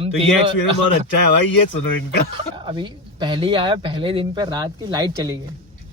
तो ये एक्सपीरियंस बहुत अच्छा है भाई, ये सुनो इनका। अभी पहले ही आया, पहले दिन पे रात की लाइट चली गई।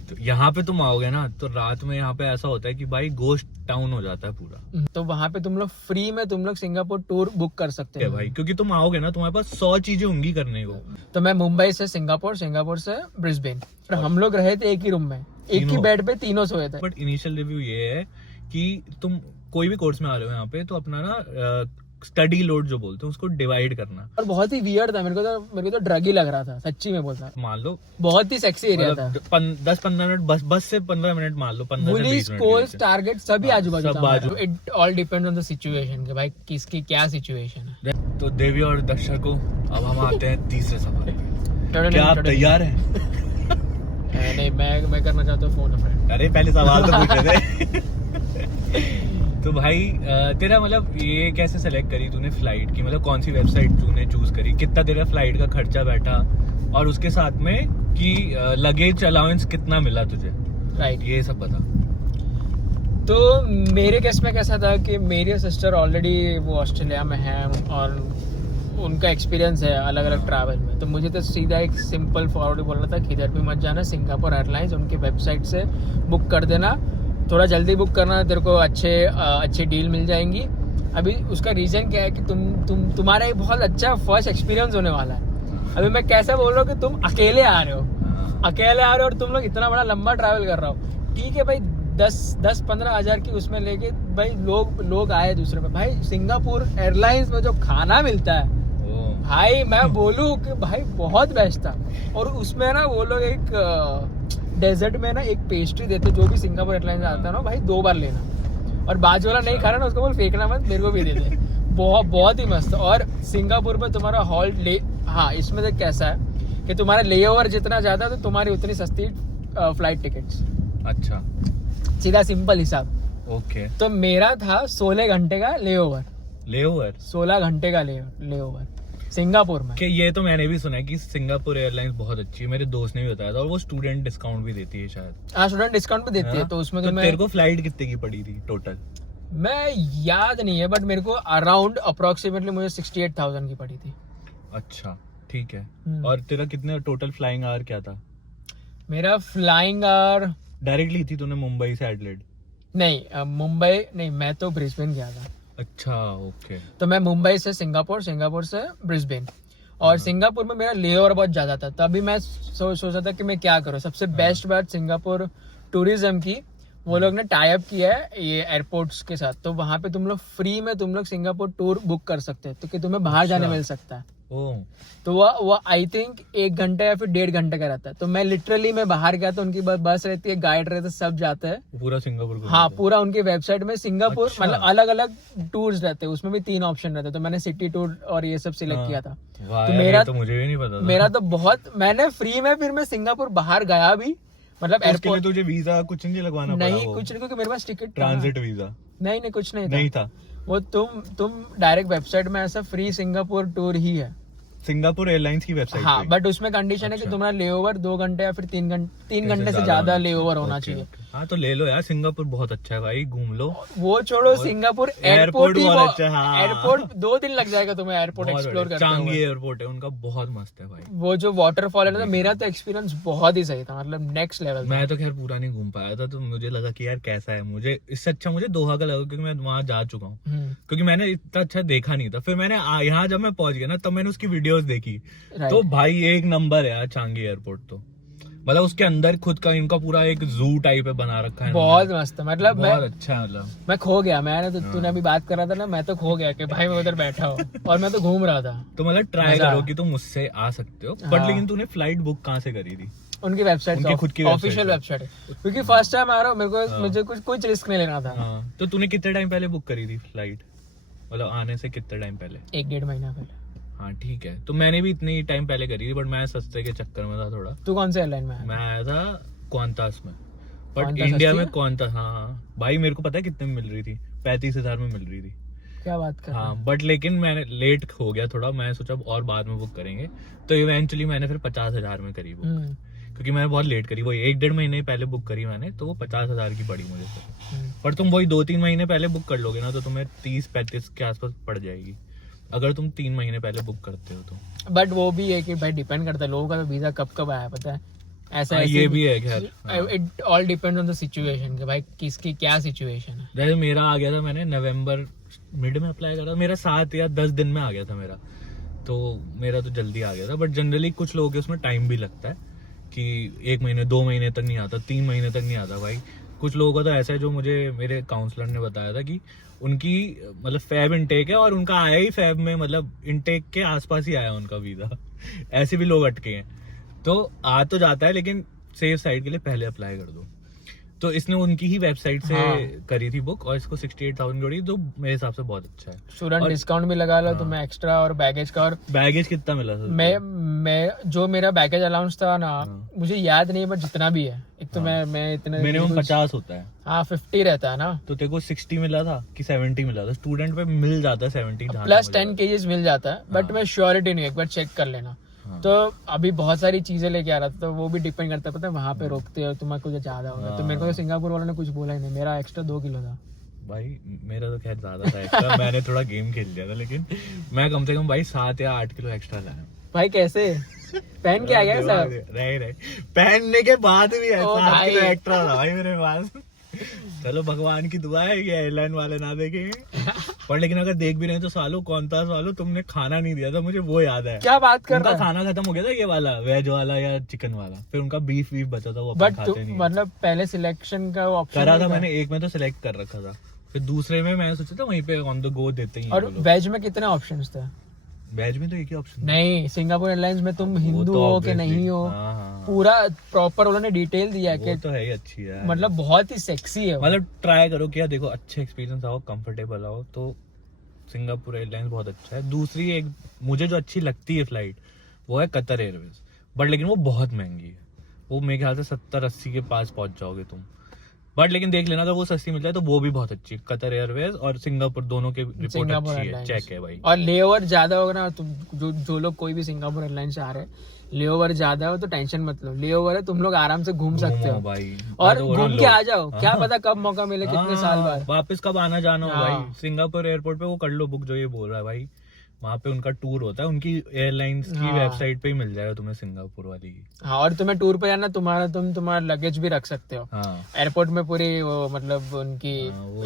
तो यहाँ पे तुम आओगे ना तो रात में यहाँ पे ऐसा होता है कि भाई गोस्ट टाउन हो जाता है पूरा। तो वहाँ पे तुम लोग फ्री में तुम लोग सिंगापुर टूर बुक कर सकते है हो भाई, क्योंकि तुम आओगे ना तुम्हारे पास 100 चीजें होंगी करने को। तो मैं मुंबई से सिंगापुर, सिंगापुर से ब्रिस्बेन, और हम लोग रहे थे एक ही रूम में, एक ही बेड पे तीनों सोए थे। बट इनिशियल रिव्यू ये है कि तुम कोई भी कोर्स में आ रहे हो यहाँ पे तो अपना ना स्टडी लोड जो बोलते हैं उसको डिवाइड करना। और बहुत ही वियर्ड था, मेरे को तो ड्रग ही लग रहा था, सच्ची में बोलता। मान लो बहुत ही सेक्सी एरिया था। 10-15 मिनट बस से 15 मिनट मान लो, 15 से 20 मिनट। स्कूल्स, टारगेट सभी आजू बाजू सब बाजू। It all depends on the situation कि भाई किसकी क्या सिचुएशन है। तो देवी और दर्शकों, अब हम आते हैं तीसरे सवाल पे। क्या आप तैयार हैं? नहीं, मैं करना चाहता हूँ फोन अ फ्रेंड। अरे पहले सवाल तो पूछ रहे थे। तो भाई तेरा मतलब ये कैसे सेलेक्ट करी तूने फ्लाइट की, मतलब कौन सी वेबसाइट तूने चूज करी, कितना तेरा फ्लाइट का खर्चा बैठा, और उसके साथ में कि लगेज अलाउंस कितना मिला तुझे, राइट, ये सब बता। तो मेरे केस में कैसा था कि मेरी सिस्टर ऑलरेडी वो ऑस्ट्रेलिया में है और उनका एक्सपीरियंस है अलग अलग ट्रैवल में। तो मुझे तो सीधा एक सिंपल फॉरवर्ड बोलना था कि इधर भी मत जाना, सिंगापुर एयरलाइंस उनकी वेबसाइट से बुक कर देना, थोड़ा जल्दी बुक करना, तेरे को अच्छे डील मिल जाएंगी। अभी उसका रीज़न क्या है कि तुम्हारा एक बहुत अच्छा फर्स्ट एक्सपीरियंस होने वाला है। अभी मैं कैसे बोल रहा हूँ कि तुम अकेले आ रहे हो और तुम लोग इतना बड़ा लंबा ट्रैवल कर रहा हो। ठीक है भाई, 10-15 हज़ार की उसमें लेके भाई लोग आए दूसरे में। भाई सिंगापुर एयरलाइंस में जो खाना मिलता है भाई, मैं बोलूँ कि भाई बहुत बेस्ट था। और उसमें ना वो लोग एक डेजर्ट में ना एक पेस्ट्री देते, जो भी सिंगापुर एयरलाइंस आता है ना भाई 2 बार लेना, और बाजू वाला नहीं खाना ना उसको बोल फेंकना मत, मेरे को भी दे दे। बहुत ही मस्त। और सिंगापुर में तुम्हारा हाँ, इसमें देख कैसा है कि तुम्हारा लेओवर जितना ज्यादा तो तुम्हारी उतनी सस्ती फ्लाइट टिकट्स। अच्छा, सीधा सिंपल हिसाब। ओके। तो मेरा था 16 घंटे का लेओवर। 16 घंटे का लेओवर सिंगापुर में। कि ये तो मैंने भी सुना है कि सिंगापुर एयरलाइंस बहुत अच्छी है, मेरे दोस्त ने भी बताया था, और वो स्टूडेंट डिस्काउंट भी देती है शायद। हाँ, स्टूडेंट डिस्काउंट भी देती है। तो उसमें तो तेरे को फ्लाइट कितने की पड़ी थी टोटल? मैं याद नहीं है, बट मेरे को अराउंड अप्रोक्सीमेटली मुझे 68,000 की पड़ी थी। अच्छा, ठीक है। और तेरा कितने टोटल फ्लाइंग आवर क्या था? मेरा फ्लाइंग आवर डायरेक्टली थी तूने मुंबई से एडिलेड? नहीं, मुंबई नहीं, मैं तो ब्रिस्बेन गया था। अच्छा, ओके। तो मैं मुंबई से सिंगापुर, सिंगापुर से ब्रिस्बेन, और सिंगापुर में मेरा लेओवर बहुत ज्यादा था। तभी मैं सोचा था कि मैं क्या करूँ। सबसे बेस्ट बात सिंगापुर टूरिज्म की, वो लोग ने टाई अप किया है ये एयरपोर्ट्स के साथ। तो वहाँ पे तुम लोग फ्री में तुम लोग सिंगापुर टूर बुक कर सकते हैं, तो कि तुम्हें बाहर जाने मिल सकता है। तो वो आई थिंक 1 घंटे या फिर 1.5 घंटे का रहता है। तो मैं लिटरली मैं बाहर गया तो उनकी बस रहती है, गाइड रहते, सब जाते हैं पूरा सिंगापुर को। हाँ, पूरा उनकी वेबसाइट में सिंगापुर मतलब अलग अलग टूर्स रहते हैं, उसमें भी 3 ऑप्शन रहते हैं। तो मैंने सिटी टूर और ये सब सिलेक्ट किया था। तो मेरा तो मुझे भी नहीं पता था। मेरा तो बहुत, मैंने फ्री में फिर मैं सिंगापुर बाहर गया भी, मतलब एयरपोर्ट। तुझे वीजा कुछ नहीं लगवाना पड़ा? नहीं, कुछ नहीं, क्योंकि मेरे पास टिकट, ट्रांजिट वीजा नहीं कुछ नहीं था। वो तुम डायरेक्ट वेबसाइट में ऐसा फ्री सिंगापुर टूर ही है, सिंगापुर एयरलाइंस की वेबसाइट। हाँ, बट उसमें कंडीशन है कि तुम्हारा लेओवर 2 घंटे या फिर 3 घंटे से ज्यादा लेओवर होना चाहिए। हाँ, तो ले लो यार, सिंगापुर बहुत अच्छा है भाई, घूम लो। वो छोड़ो, सिंगापुर एयरपोर्ट बहुत अच्छा है। एयरपोर्ट 2 दिन लग जाएगा तुम्हें एयरपोर्ट एक्सप्लोर करते हुए। चांगी एयरपोर्ट है उनका, बहुत मस्त है भाई। वो जो वाटरफॉल है ना, मेरा तो एक्सपीरियंस बहुत ही सही था, मतलब नेक्स्ट लेवल। मैं तो खैर पूरा नहीं घूम पाया था, तो मुझे लगा कि यार कैसा है। मुझे इससे अच्छा मुझे दोहा का लगा, क्योंकि मैं वहां जा चुका हूँ, क्योंकि मैंने इतना अच्छा देखा नहीं था। फिर मैंने यहाँ जब मैं पहुंच गया ना, तब मैंने उसकी वीडियोस देखी। तो भाई एक नंबर है यार चांगी एयरपोर्ट। तो मतलब उसके अंदर खुद का इनका पूरा एक जू टाइप है बना रखा है, बहुत मस्त। मतलब बहुत अच्छा, मतलब मैं खो गया। मैंने तो तूने अभी बात कर रहा था ना, मैं तो खो गया कि भाई मैं उधर बैठा हूँ और मैं तो घूम रहा था। तो मतलब ट्राई करो कि तुम मुझसे आ सकते हो। बट लेकिन तूने फ्लाइट बुक कहाँ से करी थी? उनकी वेबसाइट, उनकी खुद की ऑफिशियल वेबसाइट है, क्योंकि फर्स्ट टाइम आ रहा हूँ, मुझे कुछ रिस्क नहीं लेना था। तो तूने कितने टाइम पहले बुक करी थी फ्लाइट, मतलब आने से कितने टाइम पहले? 1-1.5 महीना पहले। हाँ, ठीक है। तो मैंने भी इतनी टाइम पहले करी थी, बट मैं सस्ते के चक्कर में था थोड़ा। तू कौन से एयरलाइन में? मैं आया था क्वांटास में, बट इंडिया में क्वांटास। हाँ भाई, मेरे को पता है कितने में मिल रही थी, 35,000 में मिल रही थी। क्या बात कर? हाँ, बट लेकिन मैंने लेट हो गया थोड़ा, मैं सोचा और बाद में बुक करेंगे, तो इवेंचुअली मैंने फिर 50,000 में करी बुक, क्योंकि मैंने बहुत लेट करी। वो 1-1.5 महीने पहले बुक करी मैंने, तो वो 50,000 की पड़ी मुझे फिर। पर तुम वही 2-3 महीने पहले बुक कर लोगे ना, तो तुम्हें 30-35 के आसपास पड़ जाएगी। अगर तुम 3 महीने पहले बुक करते हो तो। बट वो भी है कि भाई डिपेंड करता है लोगों का तो वीजा कब कब आया पता है, ऐसा ये भी है खैर। It all depends on the situation कि भाई किसकी क्या सिचुएशन है। जैसे मेरा आ गया था, मैंने नवंबर मिड में अप्लाई करा, मेरा 7 या 10 दिन में आ गया था मेरा, तो मेरा तो जल्दी आ गया था। बट जनरली कुछ लोगों के उसमें टाइम भी लगता है कि 1 महीने 2 महीने तक नहीं आता, 3 महीने तक नहीं आता भाई। कुछ लोगों का तो ऐसा है, जो मुझे मेरे काउंसलर ने बताया था कि उनकी मतलब फैब इनटेक है और उनका आया ही फैब में, मतलब इनटेक के आसपास ही आया उनका वीजा। ऐसे भी लोग अटके हैं। तो आ तो जाता है, लेकिन सेफ साइड के लिए पहले अप्लाई कर दो। तो इसने उनकी ही वेबसाइट से करी थी बुक और इसको 68,000 जोड़ी, तो मेरे हिसाब से बहुत अच्छा है। स्टूडेंट डिस्काउंट भी लगा लो तुम्हें एक्स्ट्रा, और बैगेज का। और बैगेज कितना मिला था? मैं जो मेरा बैगेज अलाउंस था ना, मुझे याद नहीं, बट जितना भी है, एक तो मैं इतने मिनिमम 50 होता है। हाँ 50 रहता है ना। तो तेरे को 60 मिला था कि 70 मिला था? स्टूडेंट पे मिल जाता है 70 प्लस 10 kgs मिल जाता है, बट मैं श्योरिटी नहीं, एक बार चेक कर लेना। तो अभी बहुत सारी चीजें लेके आ रहा था, तो वो भी डिपेंड करता है, पता है वहाँ पे रोकते हो तुम्हें कुछ ज्यादा होगा। तो मेरे को तो सिंगापुर वालों ने कुछ बोला ही नहीं, मेरा एक्स्ट्रा 2 किलो था भाई। मेरा तो खैर ज्यादा था एक्स्ट्रा। मैंने थोड़ा गेम खेल लिया था, लेकिन मैं कम से कम भाई 7 या 8 किलो एक्स्ट्रा लाया भाई। कैसे पहन के आ गया सर? रहे पहनने के बाद भी 7 किलो एक्स्ट्रा था भाई मेरे पास। चलो भगवान की दुआ है कि एयरलाइन वाले ना देखेंगे, पर लेकिन अगर देख भी रहे हैं तो सालो कौन था, सालो तुमने खाना नहीं दिया था मुझे, वो याद है। क्या बात कर रहा है? खाना खत्म हो गया था, ये वाला वेज वाला या चिकन वाला, फिर उनका बीफ बचा था, वो बट खाते नहीं। मतलब पहले सिलेक्शन का ऑप्शन करा था मैंने, एक में तो सिलेक्ट कर रखा था, फिर दूसरे में मैंने सोचा था वहीं पे ऑन द गो देते ही। और वेज में कितने ऑप्शंस थे? वेज में तो एक ही ऑप्शन नहीं, सिंगापुर एयरलाइंस में तुम हिंदू हो कि नहीं हो, पूरा प्रॉपर उन्होंने डिटेल दिया है कि तो है ही अच्छी है, मतलब बहुत ही सेक्सी है। मतलब ट्राई करो क्या, देखो अच्छे एक्सपीरियंस आओ, कंफर्टेबल आओ, तो सिंगापुर एयरलाइंस बहुत अच्छा है। दूसरी एक मुझे जो अच्छी लगती है फ्लाइट, वो है कतर एयरवेज, बट लेकिन वो बहुत महंगी है। वो मेरे ख्याल से 70-80 के पास पहुंच जाओगे तुम, बट लेकिन देख लेना अगर वो सस्ती मिल जाए तो वो भी बहुत अच्छी है। कतर एयरवेज और सिंगापुर दोनों के रिपोर्ट अच्छी है, चेक है भाई। और लेओवर ज्यादा होगा ना, तुम जो लोग कोई भी सिंगापुर एयरलाइन से आ रहे हैं, लेओवर ज्यादा हो तो टेंशन मत लो, लेओवर है, तुम लोग आराम से घूम सकते हो भाई, और घूम के आ जाओ। क्या पता कब मौका मिले, कितने साल बाद वापस कब आना जाना हो भाई। सिंगापुर एयरपोर्ट पे वो कर लो बुक, जो ये बोल रहा है भाई, वहाँ पे उनका टूर होता है, उनकी एयरलाइंस की वेबसाइट पे ही मिल जाएगा तुम्हें सिंगापुर वाली की। हाँ, और तुम्हें टूर पे जाना, तुम्हारा लगेज भी रख सकते हो। एयरपोर्ट में पूरी वो मतलब उनकी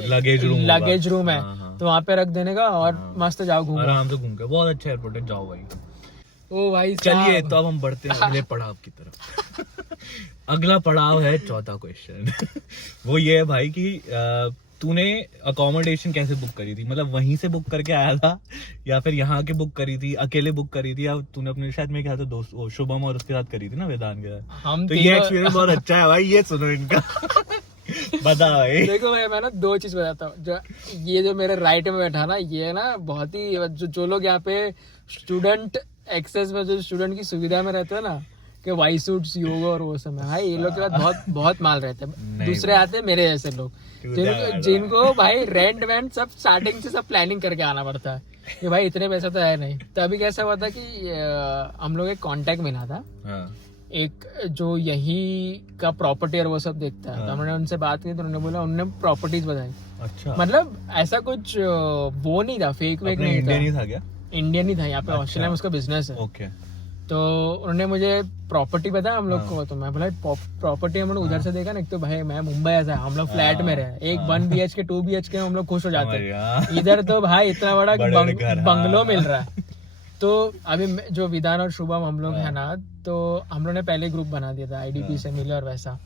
लगेज रूम है, तो वहाँ पे रख देने का और मस्त जाओ घूमो, आराम से घूम के। बहुत अच्छा एयरपोर्ट है, जाओ भाई। ओ भाई चलिए, तो अब हम बढ़ते हैं अगले पड़ाव की तरफ। अगला पड़ाव है चौथा क्वेश्चन। वो ये है भाई कि तूने अकोमोडेशन कैसे बुक करी थी? मतलब वहीं से बुक करके आया था, या फिर यहाँ के बुक करी थी, अकेले बुक करी थी, या तूने अपने शायद मेरे ख्याल से दोस्त शुभम और उसके साथ करी थी ना, वेदांत के साथ। तो ये एक्सपीरियंस बहुत अच्छा है भाई, ये सुनो इनका। बता भाई। देखो भाई, मैं ना 2 चीज बताता हूँ। ये जो मेरे राइट में बैठा ना, ये ना बहुत ही जो लोग यहाँ पे स्टूडेंट एक्सेस में, जो स्टूडेंट की सुविधा में रहते हैं ना, कि वाई सूट्स योगा और वो सब, भाई ये लोग के बाद बहुत माल रहते हैं। दूसरे आते हैं मेरे जैसे लोग, जिनको भाई रेंट वेंट सब स्टार्टिंग से सब प्लानिंग करके आना पड़ता है कि भाई इतने पैसा तो है नहीं। तो अभी कैसा हुआ था कि हम लोग एक कांटेक्ट मिला था, एक जो यही का प्रॉपर्टी और वो सब देखता है। तो हमने उनसे बात की, तो उन्होंने बोला, उन्होंने प्रॉपर्टीज बताई। अच्छा, मतलब ऐसा कुछ वो नहीं था, फेक वेक नहीं था, इंडियन ही था, यहाँ पे ऑस्ट्रेलिया में उसका बिजनेस है। ओके। तो उन्होंने मुझे प्रॉपर्टी बताया हम लोग को, तो मैं बोला प्रॉपर्टी हम लोग उधर से देखा ना, एक तो भाई मैं मुंबई ऐसा है, हम लोग फ्लैट में रहे, एक 1 BHK 2 BHK में हम लोग खुश हो जाते हैं। इधर तो भाई इतना बड़ा बंगलो मिल रहा है। तो अभी जो विधान और शुभम हम लोग है ना, तो हम लोग ने पहले ग्रुप बना दिया था, IDP से मिले और वैसा।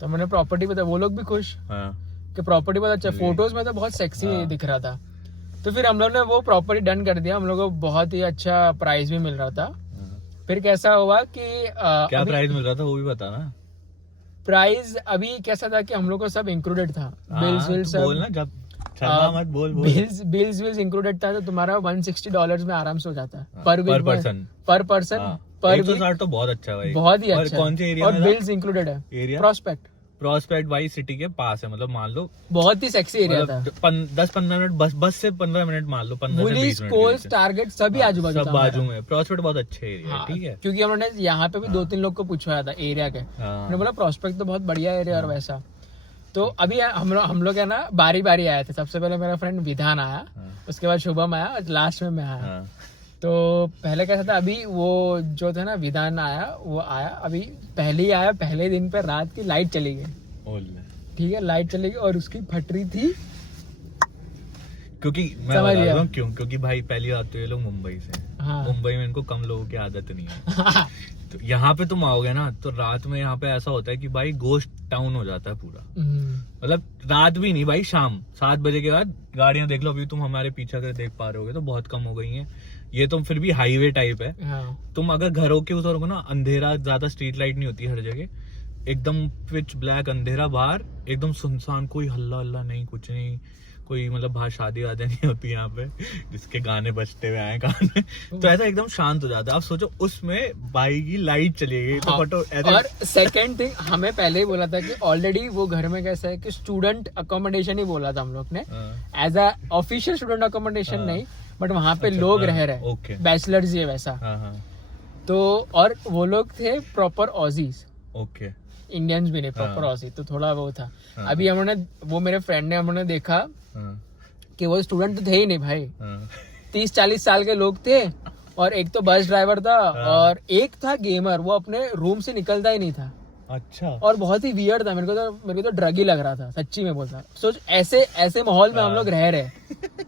तो मैंने प्रॉपर्टी बताया, वो लोग भी खुश कि प्रॉपर्टी बहुत अच्छा, फोटोज में तो बहुत सेक्सी दिख रहा था। तो फिर हम लोग ने वो प्रॉपर्टी डन कर दिया, हम लोग को बहुत ही अच्छा प्राइस भी मिल रहा था। फिर कैसा हुआ कि क्या प्राइस मिल रहा था वो भी बताना। प्राइस अभी कैसा था कि हम लोग को सब इंक्लूडेड था, बिल्स विल्स सब, बोलना जब मत बोल। बिल्स विल्स इंक्लूडेड था, तो तुम्हारा $160 में आराम से हो जाता है पर पर्सन पर वीक। तो बहुत अच्छा है, बहुत ही अच्छा। कौन से एरिया और बिल्स इंक्लूडेड है, एरिया प्रॉस्पेक्ट भाई सिटी के पास है, मतलब मान लो बहुत ही सेक्सी एरिया था। 10-15 मिनट बस से 15 मिनट मान लो, 15 से 20 मिनट। कोल्स, टारगेट सभी आजू बाजू, सब बाजू में। प्रॉस्पेक्ट बहुत अच्छे एरिया है, ठीक है। क्योंकि हमने यहाँ पे भी 2-3 लोग को पूछवाया था एरिया के, उन्होंने बोला प्रॉस्पेक्ट तो बहुत बढ़िया एरिया और वैसा। तो अभी हम लोग है ना बारी बारी आए थे। सबसे पहले मेरा फ्रेंड विधान आया, उसके बाद शुभम आया और लास्ट में मैं आया। तो पहले कैसा था, अभी वो जो था ना विधान आया, वो आया अभी पहले ही आया, पहले दिन पे रात की लाइट चली गई। ठीक है, लाइट चली गई और उसकी फटरी थी, क्योंकि मैं बता रहा हूँ क्यों, क्योंकि भाई पहली बात तो ये लोग मुंबई से, हाँ। मुंबई में इनको कम लोगों की आदत नहीं है। तो यहाँ पे तुम आओगे ना तो रात में यहाँ पे ऐसा होता है कि भाई गोश्त टाउन हो जाता है पूरा। मतलब रात भी नहीं भाई, शाम 7 बजे के बाद गाड़ियां देख लो, अभी तुम हमारे पीछे अगर देख पा रहे होगे तो बहुत कम हो गई हैं। ये तो फिर भी हाईवे टाइप है। हाँ। तुम अगर घरों के उधर हो ना, अंधेरा, ज्यादा स्ट्रीट लाइट नहीं होती हर जगह, एकदम पिच ब्लैक अंधेरा, बाहर एकदम सुनसान, कोई हल्ला हल्ला नहीं, कुछ नहीं, कोई मतलब बाहर शादी वादी नहीं होती यहाँ पे जिसके गाने बजते हुए आए कान में, तो ऐसा एकदम शांत हो जाता है। आप सोचो उसमें भाई की लाइट चली गई तो फोटो ऐसे। और सेकंड थिंग, हमें पहले ही बोला था कि ऑलरेडी वो घर में कैसा है कि स्टूडेंट अकोमोडेशन ही बोला था हम लोग ने, as a official student accommodation नहीं, बट वहाँ पे लोग रह रहे, बैचलर्स ही है वैसा। तो और वो लोग थे प्रॉपर ऑजीज, ओके, इंडियंस भी नहीं, प्रॉपर ऑजी, तो थोड़ा वो था। अभी हमने, वो मेरे फ्रेंड ने, हमने देखा कि वो स्टूडेंट तो थे ही नहीं भाई, 30-40 साल के लोग थे, और एक तो बस ड्राइवर था, और एक था गेमर, वो अपने रूम से निकलता ही नहीं था। अच्छा। और बहुत ही वियर्ड था, मेरे को तो ड्रग ही लग रहा था, सच्ची में बोलता। सोच ऐसे माहौल में हम लोग रह रहे।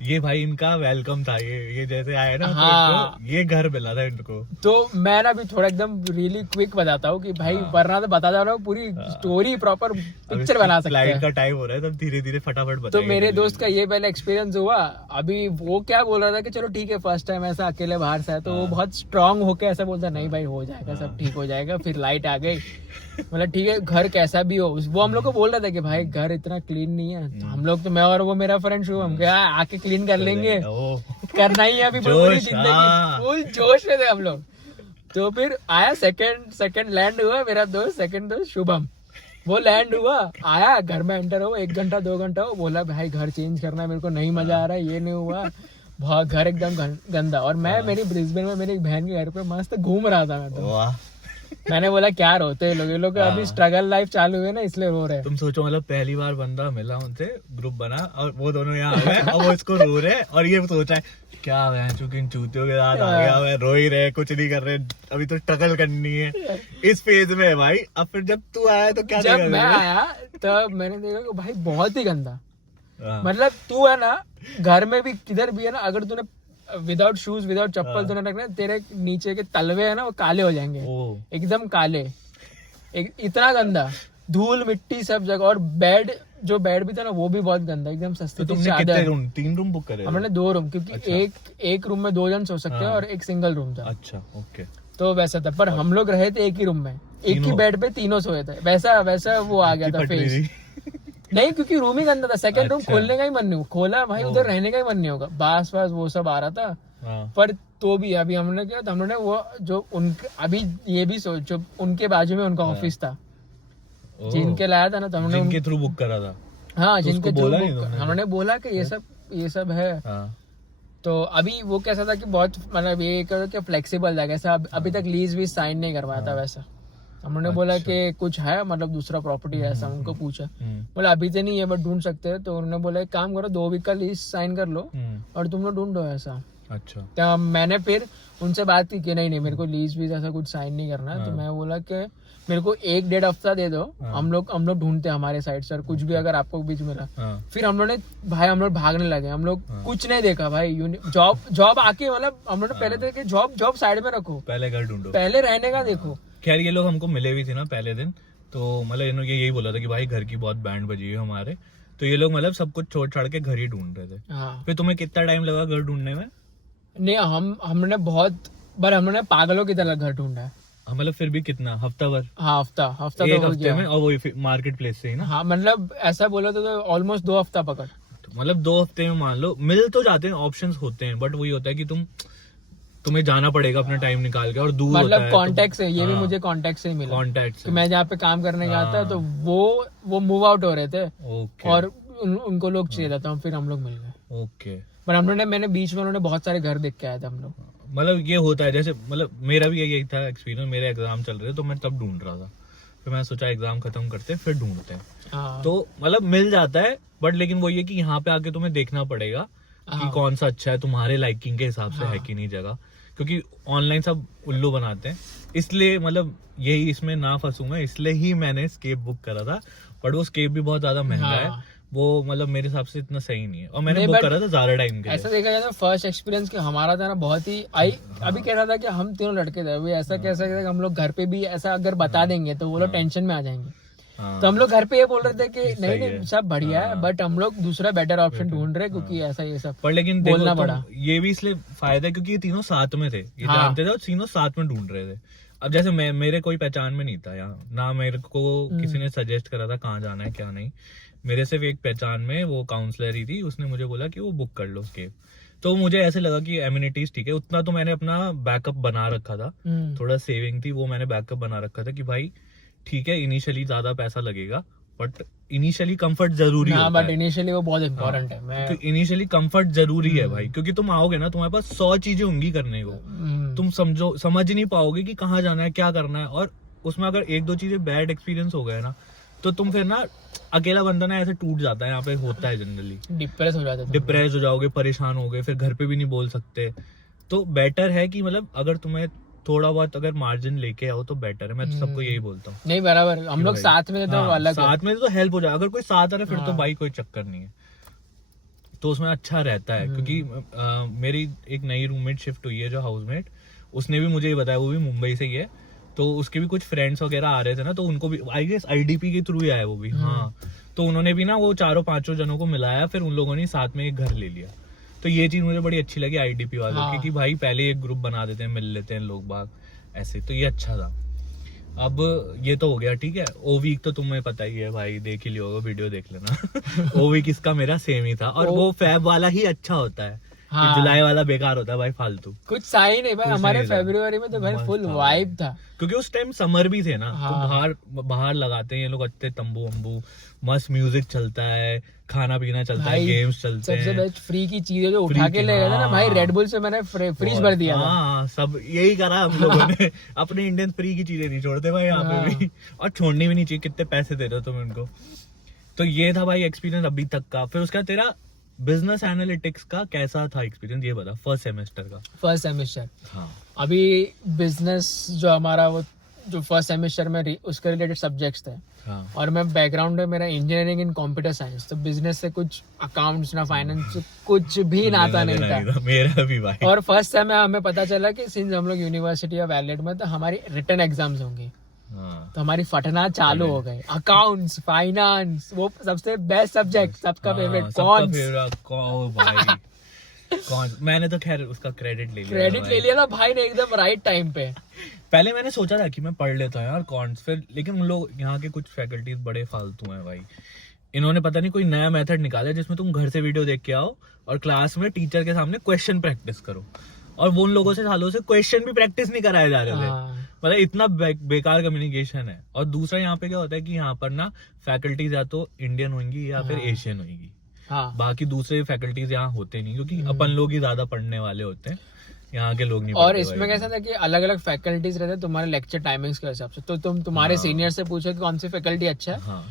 ये भाई इनका वेलकम था, ये जैसे आए ना, हाँ। तो ये घर मिला था इनको। तो मैं ना भी थोड़ा एकदम रियली क्विक बताता हूँ कि भाई, वरना तो बता जा रहा हूँ पूरी स्टोरी, प्रॉपर पिक्चर बना सकते हैं। लाइट का टाइम हो रहा है, तब धीरे धीरे फटाफट बताइए। तो मेरे दोस्त का ये पहले एक्सपीरियंस हुआ। अभी वो क्या बोल रहा था कि चलो ठीक है, फर्स्ट टाइम ऐसा अकेले बाहर से है, तो वो बहुत स्ट्रांग होके ऐसा बोलता, नहीं भाई हो जाएगा, सब ठीक हो जाएगा। फिर लाइट आ गई, मतलब ठीक है, घर कैसा भी हो। वो हम लोग को बोल रहा था कि भाई घर इतना क्लीन नहीं है। हम लोग तो, मैं और वो मेरा फ्रेंड शुभम, क्या आके क्लीन कर लेंगे, करना ही है अभी पूरी जिंदगी, फुल जोश में थे हम लोग। तो फिर आया सेकंड लैंड हुआ मेरा दोस्त, सेकंड दोस्त शुभम, वो लैंड हुआ, आया घर में एंटर हो, 1 घंटा 2 घंटा हो, बोला भाई घर चेंज करना है, मेरे को नहीं मजा आ रहा है, ये नहीं हुआ, बहुत घर एकदम गंदा। और मैं मेरी ब्रिस्बेन में मेरी बहन के घर पे मस्त घूम रहा था मैं तो। मैंने बोला क्या रोते हैं लोग, ये लोग अभी स्ट्रगल लाइफ चालू है ना, इसलिए रो रहे हैं। तुम सोचो, मतलब पहली बार बंदा मिला उनसे, ग्रुप बना, और वो दोनों यहाँ आ गए, और वो इसको रो रहे, और ये सोचा है क्या है, चूंकि चूतियों के साथ आ गया, मैं रो ही रहे, कुछ नहीं कर रहे, अभी तो स्ट्रगल करनी है, इस फेज में है भाई। अब फिर जब तू आया तो क्या, जब मैं आया तब मैंने देखा कि भाई बहुत ही गंदा, मतलब तू है ना घर में भी किधर भी है ना, अगर तूने विदाउट शूज विदाउट चप्पल तूने रखना, तेरे नीचे के तलवे है ना वो काले हो जाएंगे, एकदम काले, इतना गंदा, धूल मिट्टी सब जगह। और बेड भी था ना वो भी बहुत गंदा, एकदम सस्ती। तो तुमने कितने रूम, 3 रूम बुक करे? हमने 2 रूम, क्योंकि अच्छा। एक रूम में 2 जन सो सकते हैं, और एक सिंगल रूम था। अच्छा, ओके। तो वैसा था, पर हम लोग रहे थे एक ही रूम में, एक ही बेड पे तीनों सोए थे, वैसा वो आ गया था फेस। नहीं, क्योंकि रूम ही गंदा था, सेकंड रूम खोलने का ही मन नहीं खोला भाई, उधर रहने का ही मन नहीं होगा, बास वो सब आ रहा था। पर तो भी अभी हमने क्या, हम लोगों ने वो जो उनके, अभी ये भी सोचो, उनके बाजू में उनका ऑफिस था, जिनके लाया था ना, तो हमने जिनके थ्रू बुक करा था। हाँ, जिनके थ्रू हमने बोला कि ये सब है। तो अभी वो कैसा था कि बहुत, मतलब ये क्या फ्लेक्सिबल था, कैसा अभी तक लीज भी साइन नहीं करवाया था वैसा। हमने बोला कि कुछ है, मतलब दूसरा प्रॉपर्टी है ऐसा, उनको पूछा, बोला अभी तो नहीं है बट ढूंढ सकते हैं। तो उन्होंने बोला एक काम करो, 2 वीक का लीज साइन कर लो और तुम लोग ढूंढो ऐसा। अच्छा। तो मैंने फिर उनसे बात की कि नहीं मेरे को लीज भी ऐसा कुछ साइन नहीं करना है। तो मैं बोला कि मेरे को 1-1.5 हफ्ता दे दो, हम लोग ढूंढते हैं हमारे साइड से, और कुछ भी अगर आपको बीच मिला। फिर हम लोग भागने लगे, हम लोग कुछ नहीं देखा भाई, जॉब आके, मतलब हम लोग पहले देखे जॉब साइड में रखो, पहले घर ढूंढो, पहले रहने का देखो। खैर ये लोग हमको मिले भी थे ना पहले दिन, तो मतलब इन्होंने यही बोला था कि भाई घर की बहुत बैंड बजी है हमारे, तो ये लोग मतलब सब कुछ छोड़ छाड़ के घर ही ढूंढ रहे थे। फिर तुम्हें कितना टाइम लगा घर ढूंढने में? नहीं, हमने बहुत बार हमने पागलों की तरह घर ढूंढा है। मतलब फिर भी कितना, हफ्ता भर? हाँ, हफ्ता एक तो हफ्ते में, और वही मार्केट प्लेस से ही ना? हाँ, मतलब ऐसा बोला तो ऑलमोस्ट 2 हफ्ता पकड़, मतलब 2 हफ्ते में मान लो मिल तो जाते हैं, ऑप्शंस होते हैं, बट वही होता है कि तुम्हें जाना पड़ेगा अपना टाइम निकाल के, और दूर मतलब कॉन्टेक्ट से, ये भी मुझे कॉन्टेक्ट से ही मिला, कॉन्टेक्ट से। मैं जहाँ पे काम करने गया था तो वो मूव आउट हो रहे थे, और उनको लोग चाहिए था, तो फिर हम लोग मिल गए। ओके। पर मैंने बीच में उन्होंने बहुत सारे घर देख के आए थे हम लोग। मतलब ये होता है, जैसे मतलब मेरा भी यही था एक्सपीरियंस, मेरे एग्जाम चल रहे थे तो मैं तब ढूंढ रहा था, फिर मैंने सोचा एग्जाम खत्म करते हैं फिर ढूंढते हैं। हाँ। तो मतलब मिल जाता है, बट लेकिन वो ये कि यहाँ पे आके तुम्हें देखना पड़ेगा कि कौन सा अच्छा है, तुम्हारे लाइकिंग के हिसाब से है कि नहीं जगह, क्योंकि ऑनलाइन सब उल्लू बनाते हैं। इसलिए मतलब यही इसमें ना फंसूंगा, इसलिए ही मैंने स्केप बुक करा था, बट वो स्केप भी बहुत ज्यादा महंगा है, वो मतलब मेरे हिसाब से इतना सही नहीं है, और मैंने बुक करा था ज्यादा टाइम के लिए। ऐसा देखा जाए तो फर्स्ट एक्सपीरियंस कि हमारा था ना बहुत ही अभी कह रहा था कि हम तीनों लड़के थे, अभी ऐसा कैसा कि हम लोग घर पे भी ऐसा अगर बता देंगे तो वो लोग टेंशन में आ जाएंगे। तो हम लोग घर पे ये बोल रहे थे कि नहीं सब बढ़िया है, बट हम लोग दूसरा बेटर ऑप्शन ढूंढ रहे क्योंकि ऐसा ये सब, पर लेकिन बोलना पड़ा। ये भी इसलिए फायदा है क्योंकि ये तीनों साथ में थे, ये जानते थे और तीनों साथ में ढूंढ रहे थे। अब जैसे मेरे कोई पहचान में नहीं था यहाँ, ना मेरे को किसी ने सजेस्ट करा था कहाँ जाना है क्या नहीं, मेरे सिर्फ एक पहचान में वो काउंसलर ही थी, उसने मुझे बोला कि वो बुक कर लो स्केप। तो मुझे ऐसे लगा कि एमिनिटीज ठीक है, उतना तो मैंने अपना बैकअप बना रखा था, थोड़ा सेविंग थी वो मैंने बैकअप बना रखा था कि भाई ठीक है इनिशियली ज्यादा पैसा लगेगा, बट इनिशियली कंफर्ट जरूरी है। बट इनिशियली वो बहुत इंपॉर्टेंट है। तो इनिशियली कंफर्ट जरूरी है भाई, क्योंकि तुम आओगे ना तुम्हारे पास 100 चीजें होंगी करने को, तुम समझ नहीं पाओगे कि कहाँ जाना है क्या करना है, और उसमें अगर एक दो चीजें बैड एक्सपीरियंस हो गए ना तो तुम फिर ना अकेला बंदा ना ऐसे टूट जाता है, यहाँ पे होता है जनरली, डिप्रेस हो जाओगे, परेशान हो गए, फिर घर पे भी नहीं बोल सकते। तो बेटर है कि मतलब अगर तुम्हें थोड़ा बहुत अगर मार्जिन लेके आओ तो बेटर है, मैं तो सबको यही बोलता हूँ। नहीं बराबर, हम लोग साथ में तो अलग साथ में तो हेल्प हो जाए, अगर कोई साथ आ रहा है फिर तो भाई कोई चक्कर नहीं है, तो उसमें अच्छा रहता है। क्योंकि मेरी एक नई रूममेट शिफ्ट हुई है जो हाउसमेट, उसने भी मुझे ये बताया, वो भी मुंबई से ही है, तो उसके भी कुछ फ्रेंड्स वगैरह आ रहे थे ना, तो उनको भी आई गेस आईडीपी के थ्रू ही आया वो भी। हाँ, तो उन्होंने भी ना वो 4-5 जनों को मिलाया, फिर उन लोगों ने साथ में एक घर ले लिया। तो ये चीज मुझे बड़ी अच्छी लगी आईडीपी वालों की, कि भाई पहले एक ग्रुप बना देते हैं, मिल लेते हैं लोग बाग ऐसे, तो ये अच्छा था। अब ये तो हो गया ठीक है। ओ वीक तो तुम्हें पता ही है भाई, देख ही लिया होगा, वीडियो देख लेना। ओ वीक इसका मेरा सेम ही था, और वो फैब वाला ही अच्छा होता है। हाँ। जुलाई वाला बेकार होता है भाई, फालतू कुछ सही नहीं भाई। हमारे फरवरी में तो भाई फुल वाइब था, क्योंकि उस टाइम समर भी थे ना। हाँ। तो बाहर लगाते हैं ये लोग अच्छे तंबू वंबू, मस्त म्यूजिक चलता है, खाना पीना चलता है, गेम्स चलते हैं। सबसे बेस्ट फ्री की चीजें जो उठा के ले गए थे ना भाई, रेड बुल से मैंने फ्रीज भर दिया। हाँ, सब यही करा हम लोगों ने। अपने इंडियन फ्री की चीजें नहीं छोड़ते भाई यहाँ पे भी, और छोड़नी भी नहीं चाहिए, कितने पैसे दे रहे हो तुम इनको। तो ये था भाई एक्सपीरियंस अभी तक का। फिर उसका तेरा बिजनेस एनालिटिक्स का कैसा था एक्सपीरियंस, ये बता, फर्स्ट सेमेस्टर। हाँ, अभी बिजनेस जो हमारा वो जो फर्स्ट सेमेस्टर में उसके रिलेटेड सब्जेक्ट्स थे। हाँ। और मैं बैकग्राउंड है मेरा इंजीनियरिंग इन कंप्यूटर साइंस, तो बिजनेस से कुछ अकाउंट्स ना फाइनेंस कुछ भी नाता नहीं था मेरा भी भाई। और फर्स्ट टाइम हमें पता चला कि सिंस हम लोग यूनिवर्सिटी ऑफ एडिलेड में, तो हमारी रिटन एग्जाम्स होंगी। हाँ। तो हमारी फटना चालू हो गई। अकाउंट्स, फाइनेंस, वो सबसे बेस्ट सब्जेक्ट, सबका फेवरेट। कौन मैंने तो खैर उसका क्रेडिट ले लिया था भाई ने एकदम राइट टाइम पे। पहले मैंने सोचा था कि मैं पढ़ लेता हूँ यार कॉन्ट्स, फिर लेकिन उन लोग यहाँ के कुछ फैकल्टीज बड़े फालतू हैं भाई। इन्होंने पता नहीं कोई नया मेथड निकाला जिसमें तुम घर से वीडियो देख के आओ और क्लास में टीचर के सामने क्वेश्चन प्रैक्टिस करो, और वो उन लोगों से सालों से क्वेश्चन भी प्रैक्टिस नहीं कराए जा रहे थे। मतलब इतना बेकार कम्युनिकेशन है। और दूसरा यहाँ पे क्या होता है कि यहाँ पर ना फैकल्टीज या तो इंडियन होंगी या फिर एशियन होंगी। हाँ। बाकी दूसरे फैकल्टीज यहाँ होते नहीं, क्योंकि अपन लोग ही ज्यादा पढ़ने वाले होते हैं, यहाँ के लोग नहीं। और इसमें कैसा था कि अलग अलग फैकल्टीज रहते तुम्हारे लेक्चर टाइमिंग्स के हिसाब से, तो तुम तुम्हारे सीनियर से पूछो कि कौन सी फैकल्टी अच्छा है। हाँ।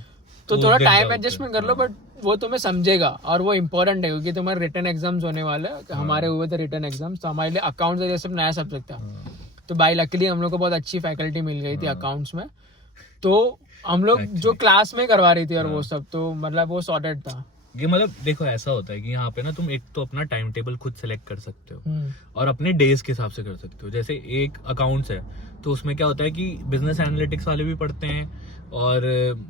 तो थोड़ा टाइम एडजस्टमेंट कर लो, बट वो तुम्हें समझेगा, और वो इम्पोर्टेंट है क्योंकि तुम्हारे रिटन एग्जाम्स होने वाले। हमारे हुए थे रिटन एग्जाम्स, तो हमारे लिए अकाउंट्स ये सब नया सब्जेक्ट था। तो भाई लकीली हम लोग को बहुत अच्छी फैकल्टी मिल गई थी अकाउंट्स में, तो हम लोग जो क्लास में करवा रही थी और वो सब, तो मतलब वो सॉर्टेड था। ये मतलब देखो ऐसा होता है कि यहाँ पे ना तुम एक तो अपना टाइम टेबल खुद सेलेक्ट कर सकते हो और अपने डेज के हिसाब से कर सकते हो। जैसे एक अकाउंट्स है तो उसमें क्या होता है कि बिजनेस एनालिटिक्स वाले भी पढ़ते हैं और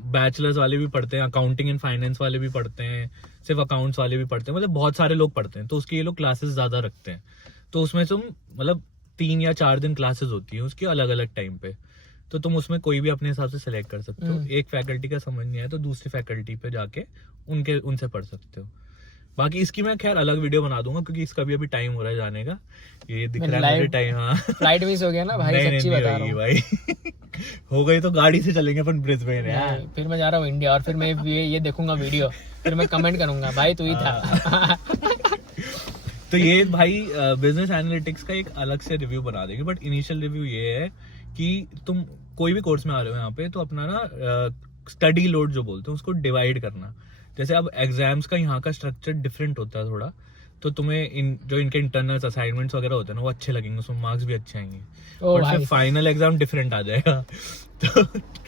बैचलर्स वाले भी पढ़ते हैं, अकाउंटिंग एंड फाइनेंस वाले भी पढ़ते हैं, सिर्फ अकाउंट्स वाले भी पढ़ते हैं, मतलब बहुत सारे लोग पढ़ते हैं। तो उसके ये लोग क्लासेस ज्यादा रखते हैं, तो उसमें तुम मतलब 3 या 4 दिन क्लासेस होती है उसकी अलग अलग टाइम पे, तो तुम उसमें कोई भी अपने हिसाब से सिलेक्ट कर सकते हो। एक फैकल्टी का समझ नहीं आया तो दूसरी फैकल्टी पे जाके उनसे पढ़ सकते हो। बाकी इसकी मैं खैर अलग वीडियो बना दूंगा क्योंकि इसका भी अभी टाइम हो रहा है जाने का। ये दिख रहा है मुझे टाइम। हाँ, फ्लाइट मिस हो गया ना भाई, सच्ची बता रहा हूं भाई। हो गई तो गाड़ी से चलेंगे अपन ब्रिस्बेन यार। फिर मैं जा रहा हूँ इंडिया, और फिर मैं ये देखूंगा वीडियो, फिर मैं कमेंट करूंगा भाई तू ही था। तो ये भाई बिजनेस एनालिटिक्स का एक अलग से रिव्यू बना देंगे, बट इनिशियल रिव्यू ये है कि तुम कोई भी कोर्स में आ रहे हो यहाँ पे तो अपना ना स्टडी लोड जो बोलते हैं उसको डिवाइड करना। जैसे अब एग्जाम्स का यहाँ का स्ट्रक्चर डिफरेंट होता है थोड़ा, तो तुम्हें जो इनके इंटरनल असाइनमेंट्स वगैरह होते हैं ना वो अच्छे लगेंगे, उसमें मार्क्स भी अच्छे आएंगे, और फिर फाइनल एग्जाम डिफरेंट आ जाएगा। तो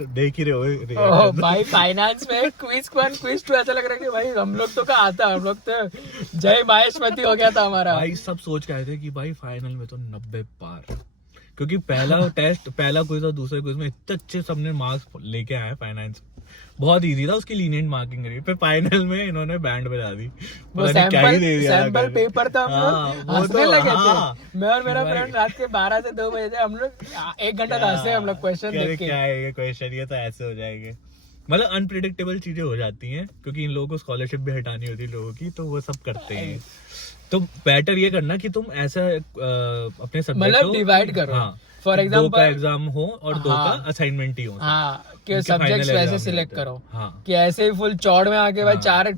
देख ही रहे हो भाई फाइनेंस में क्विज 1 क्विज 2 ऐसा लग रहा है कि भाई हम लोग तो का आता, हम लोग तो जय महेशमती हो गया था हमारा। भाई सब सोच के आए थे कि भाई फाइनल में तो 90 पार, क्योंकि पहला टेस्ट पहला क्विज और दूसरे क्विज में इतने अच्छे सबने मार्क्स लेके आए। फाइनेंस बहुत इजी था, उसकी लीनियंट मार्किंग करी, फिर फाइनल में इन्होंने बैंड बजा दी। वो सैंपल पेपर था, हम लोग हंसने लगे थे। मैं और मेरा फ्रेंड रात के 12 से 2 बजे थे, हम लोग 1 घंटा हंसे हम लोग क्वेश्चन देख के। क्या है ये क्वेश्चन, ये तो ऐसे हो जाएंगे। मतलब अनप्रिडिक्टेबल चीजें हो जाती हैं, क्योंकि इन लोगों को स्कॉलरशिप भी हटानी होती है लोगों की, तो वो सब करते हैं। तो बेटर ये करना कि तुम ऐसा अपने सब्जेक्ट मतलब डिवाइड करो। हाँ, फॉर एग्जाम्पल 2 का एग्जाम हो और 2 का असाइनमेंट ही हो। हाँ, कि सब्जेक्ट्स वैसे सिलेक्ट करो। हाँ, कि ऐसे ही फुल चौड़ में आके भाई चार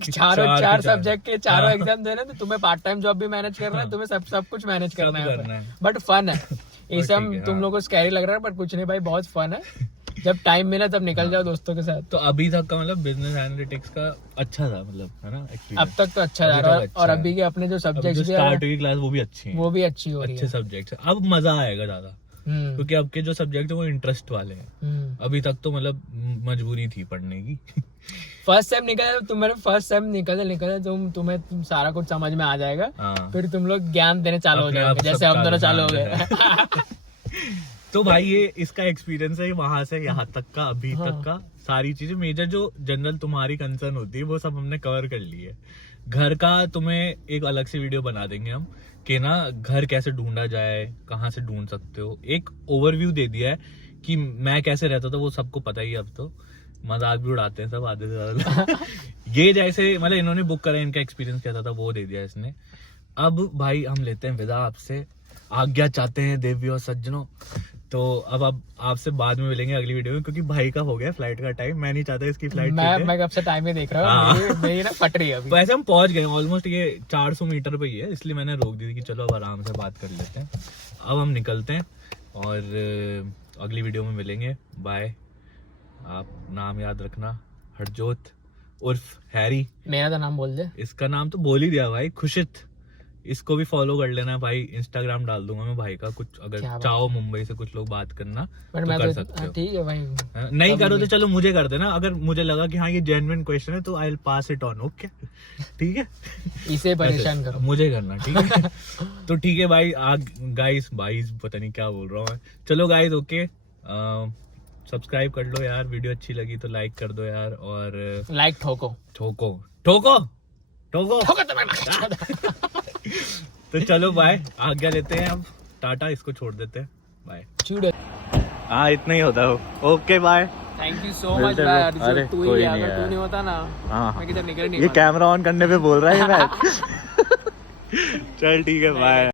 सब्जेक्ट के चारों एग्जाम देने, तो तुम्हें पार्ट टाइम जॉब भी मैनेज करना है, तुम्हें सब कुछ मैनेज करना है, बट फन है। ये सब तुम लोगों को स्कैरी लग रहा है, बट कुछ नहीं भाई, बहुत फन है। जब टाइम मिला तब निकल जाओ दोस्तों के साथ। तो अभी तक का मतलब बिजनेस एनालिटिक्स का अच्छा था, मतलब है ना अब तक तो अच्छा जा रहा है, और अभी के अपने जो सब्जेक्ट्स स्टार्ट हुई क्लास वो भी अच्छी है, वो भी अच्छी हो रही है, अच्छे सब्जेक्ट्स। अब मजा आएगा ज्यादा, क्योंकि अब के जो सब्जेक्ट है वो इंटरेस्ट वाले हैं। अभी तक तो मतलब मजबूरी थी पढ़ने की। फर्स्ट सेम निकल तुम्हें सारा कुछ समझ में आ जाएगा। फिर तुम लोग ज्ञान देने चालू हो जाओगे, जैसे हम दोनों चालू हो गए। तो भाई ये इसका एक्सपीरियंस है वहां से यहाँ तक का, अभी तक का सारी चीजें मेजर जो जनरल तुम्हारी कंसर्न होती है वो सब हमने कवर कर ली है। घर का तुम्हें एक अलग से वीडियो बना देंगे हम, कि ना घर कैसे ढूंढा जाए, कहाँ से ढूंढ सकते हो, एक ओवरव्यू दे दिया है कि मैं कैसे रहता था, वो सबको पता ही है। अब तो मजाक भी उड़ाते हैं सब आधे से ज्यादा। ये जैसे मतलब इन्होंने बुक करा, इनका एक्सपीरियंस कैसा था वो दे दिया इसने। अब भाई हम लेते हैं विदा आपसे, आज्ञा चाहते हैं देवी और सज्जनों। तो अब आपसे बाद में मिलेंगे अगली वीडियो में, क्योंकि भाई का हो गया फ्लाइट का टाइम, मैं नहीं चाहता इसकी फ्लाइट मैं कब से टाइम ही देख रहा हूँ, मेरी ना फट रही है अभी। वैसे हम पहुंच गए ऑलमोस्ट, ये 400 मीटर पे ही है, इसलिए मैंने रोक दी थी कि चलो अब आराम से बात कर लेते हैं। अब हम निकलते हैं और अगली वीडियो में मिलेंगे। बाय। आप नाम याद रखना, हरजोत उर्फ हैरी। मेरा तो नाम बोल दे। इसका नाम तो बोल ही दिया भाई, खुशित। इसको भी फॉलो कर लेना भाई, इंस्टाग्राम डाल दूंगा मैं भाई का, कुछ अगर चाहो मुंबई से कुछ लोग बात करना तो कर सकते हो। ठीक है भाई, नहीं करो तो चलो मुझे कर देना, अगर मुझे लगा कि हाँ ये जेन्युइन क्वेश्चन है तो I will pass it on. Okay ठीक है, इसे परेशान करो, मुझे करना, ठीक है। तो ठीक है भाई, गाइस पता नहीं क्या बोल रहा हूँ मैं। चलो गाइस, ओके, सब्सक्राइब कर लो यार, वीडियो अच्छी लगी तो लाइक कर दो यार, और लाइक ठोको ठोको ठोको ठोको तो चलो बाय, आज्ञा लेते हैं अब, टाटा, इसको छोड़ देते हैं, बाय। हाँ इतना ही होता है। Okay bye, thank you so much यार। अरे तू ही, अगर तू नहीं होता ना मैं किधर निकल नहीं। ये कैमरा ऑन करने पे बोल रहा है मैं। चल ठीक है, बाय।